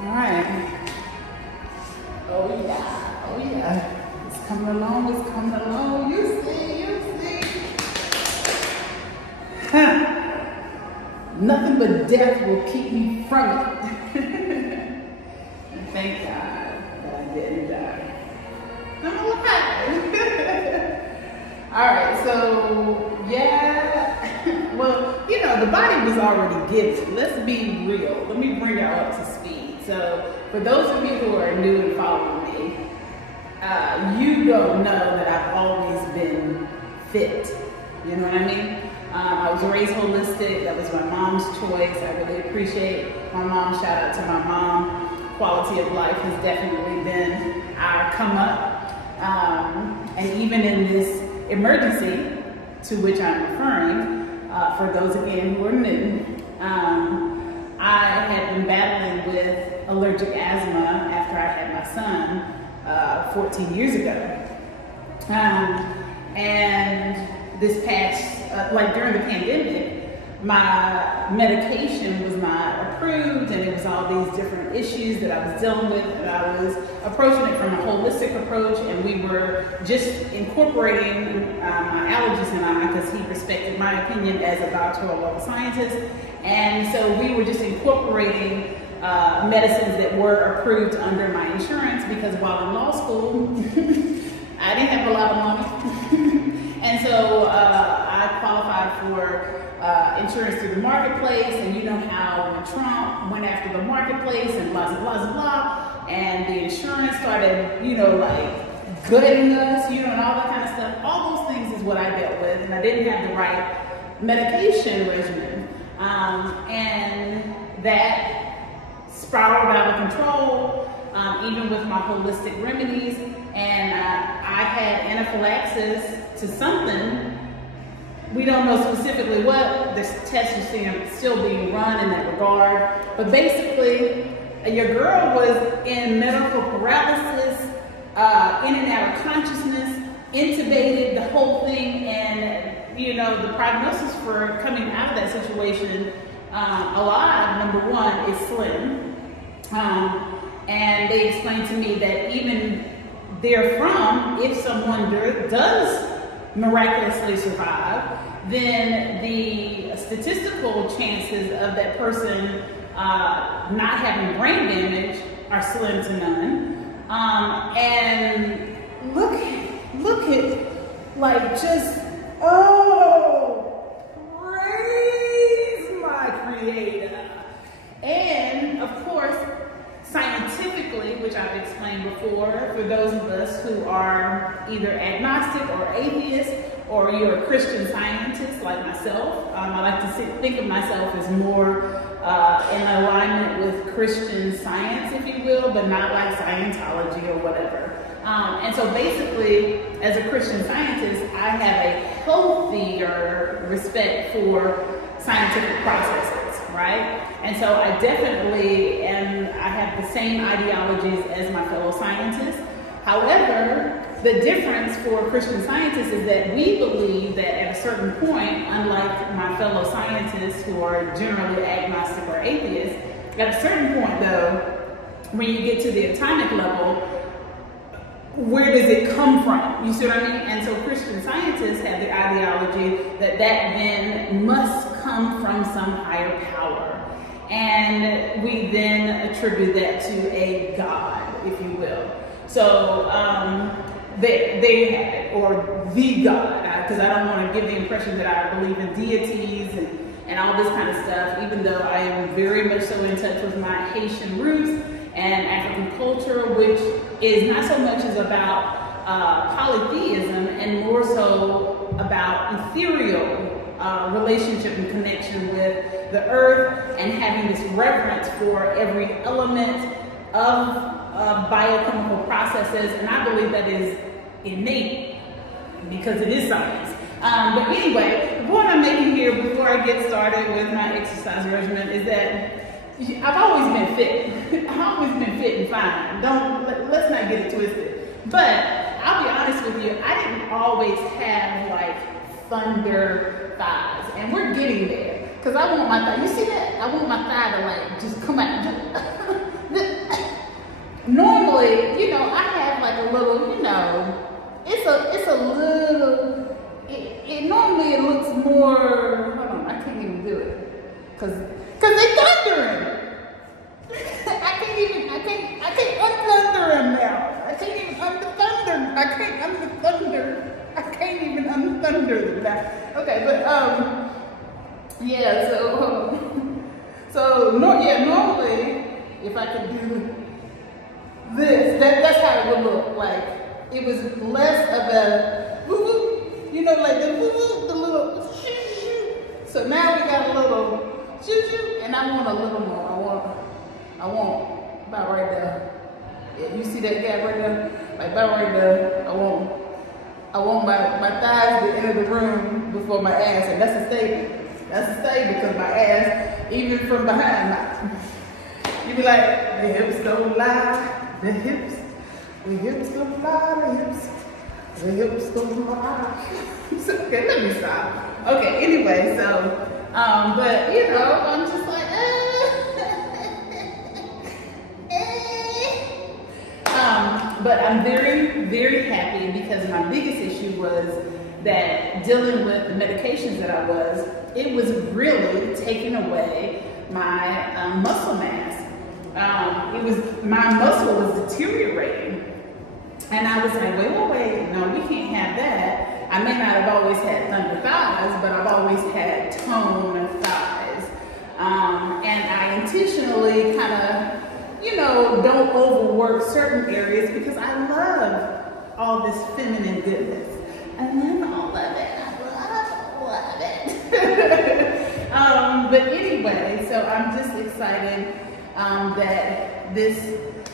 All right. Oh yeah, oh yeah. It's coming along, it's coming along. You see, you see. Huh. Nothing but death will keep me from it. Thank God that I didn't die. I'm alive. All right, so yeah. Well, you know, the body was already given. Let's be real. Let me bring y'all up to speed. So for those of you who are new and following me, you don't know that I've always been fit. You know what I mean? I was raised holistic. That was my mom's choice. I really appreciate my mom. Shout out to my mom. Quality of life has definitely been our come up. And even in this emergency to which I'm referring, for those again who are new, I had been battling with allergic asthma after I had my son 14 years ago. And this past, like during the pandemic, my medication was not approved, and it was all these different issues that I was dealing with, and I was approaching it from a holistic approach, and we were just incorporating my allergist and I, because he respected my opinion as a doctoral level scientist, and so we were just incorporating medicines that were approved under my insurance, because while in law school, I didn't have a lot of money. And so I qualified for insurance through the marketplace, and you know how when Trump went after the marketplace and blah, blah, blah, blah, and the insurance started, you know, like gutting us, you know, and all that kind of stuff. All those things is what I dealt with, and I didn't have the right medication regimen. And that spiraled out of control, even with my holistic remedies, and I had anaphylaxis to something. We don't know specifically what. This test is still being run in that regard, but basically your girl was in medical paralysis, in and out of consciousness, intubated, the whole thing, and you know, the prognosis for coming out of that situation alive, number one, is slim. And they explained to me that even therefrom, if someone does miraculously survive, then the statistical chances of that person not having brain damage are slim to none. And look at, like, just, oh, praise my creator. And of course, scientifically, which I've explained before, for those of us who are either agnostic or atheist, or you're a Christian scientist like myself, I like to think of myself as more in alignment with Christian science, if you will, but not like Scientology or whatever. And so basically, as a Christian scientist, I have a healthier respect for scientific processes, right? And so I definitely I have the same ideologies as my fellow scientists. However, the difference for Christian scientists is that we believe that at a certain point, unlike my fellow scientists who are generally agnostic or atheists, at a certain point though, when you get to the atomic level, where does it come from? You see what I mean? And so Christian scientists have the ideology that then must come from some higher power. And we then attribute that to a God, if you will. So they have it, or the God, because I don't want to give the impression that I believe in deities and all this kind of stuff, even though I am very much so in touch with my Haitian roots and African culture, which is not so much as about polytheism and more so about ethereal relationship and connection with the earth, and having this reverence for every element of biochemical processes, and I believe that is innate because it is science. But anyway, the point I'm making here before I get started with my exercise regimen is that I've always been fit. I've always been fit and fine. Let's not get it twisted. But I'll be honest with you, I didn't always have like thunder thighs, and we're getting there. Cause I want my thigh. You see that? I want my thigh to like just come out. normally, you know, I have like a little, you know, it's a little, normally it looks more, hold on, I can't even do it. Cause they thundering. I can't unthunder him now. I can't even unthunder. I can't even unthunder them now. Okay, but yeah. Normally, if I could do this, that's how it would look. Like it was less of a woo-woo, you know, like the woo-woo, the little shoo-shoo. So now we got a little shoo-shoo, and I want a little more. I want about right there. Yeah, you see that gap right there? Like about right there. I want my thighs to enter the room before my ass, and that's a statement. That's a statement because my ass, even from behind, you be like, the hips don't lie, the hips don't lie, the hips don't lie. Okay, let me stop. Okay, anyway, so, but you know, I'm just like, but I'm very, very happy because my biggest issue was that dealing with the medications that I was, it was really taking away my muscle mass. My muscle was deteriorating. And I was like, wait, no, we can't have that. I may not have always had thunder thighs, but I've always had toned thighs. And I intentionally kind of, you know, don't overwork certain areas because I love all this feminine goodness. I love all of it. I love it. But anyway, so I'm just excited that this,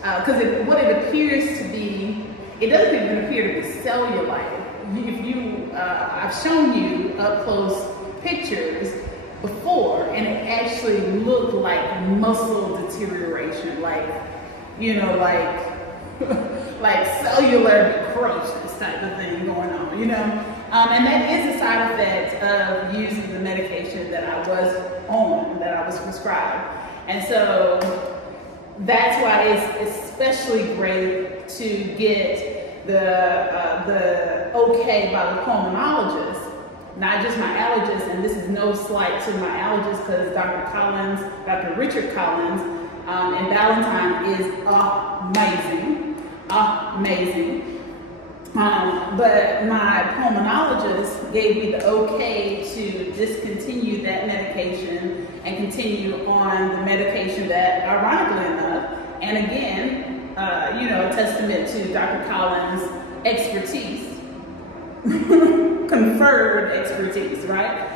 because what it appears to be, it doesn't even appear to be cellulite. I've shown you up close pictures before, and it actually looked like muscle deterioration, like, you know, like cellular necrosis type of thing going on, you know? And that is a side effect of using the medication that I was on, that I was prescribed. And so that's why it's especially great to get the okay by the pulmonologist, not just my allergist. And this is no slight to my allergist because Dr. Richard Collins in Ballantyne is amazing. But my pulmonologist gave me the okay to discontinue that medication and continue on the medication that, ironically enough, and again, you know, a testament to Dr. Collins' expertise, conferred expertise, right?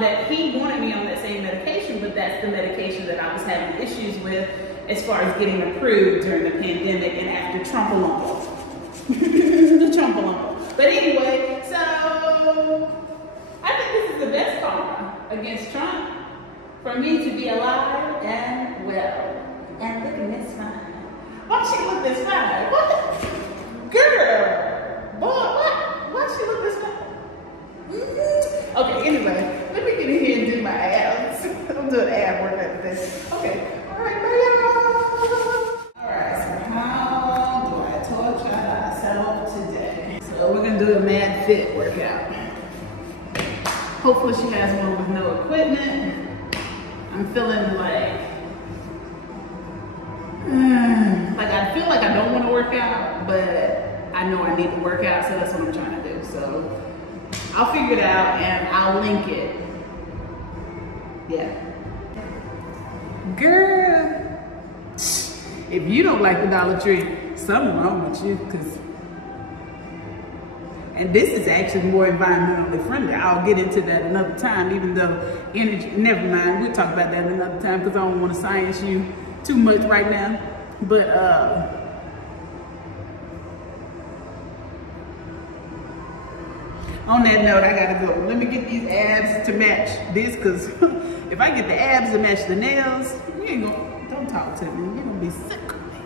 That he wanted me on that same medication, but that's the medication that I was having issues with as far as getting approved during the pandemic and after Trump-a-lumpa. The Trump-a-lumpa. But anyway, so I think this is the best karma against Trump for me to be alive and well. And looking this fine. Why she look this fine? What? Girl! Boy, what? Why she look this fine? Okay, anyway, let me get in here and do my abs. I'm doing ab workout today. Okay, all right, bye. All right, so how do I torture myself today? So we're gonna do a Mad Fit workout. Hopefully she has one with no equipment. I'm feeling like I feel like I don't want to work out, but I know I need to work out, so that's what I'm trying to do. So I'll figure it out and I'll link it. Yeah. Girl, if you don't like the Dollar Tree, something wrong with you, and this is actually more environmentally friendly. I'll get into that another time, even though energy, never mind, we'll talk about that another time because I don't want to science you too much right now. But on that note, I gotta go. Let me get these abs to match this, because if I get the abs to match the nails, you ain't gonna, don't talk to me. You're gonna be sick of me.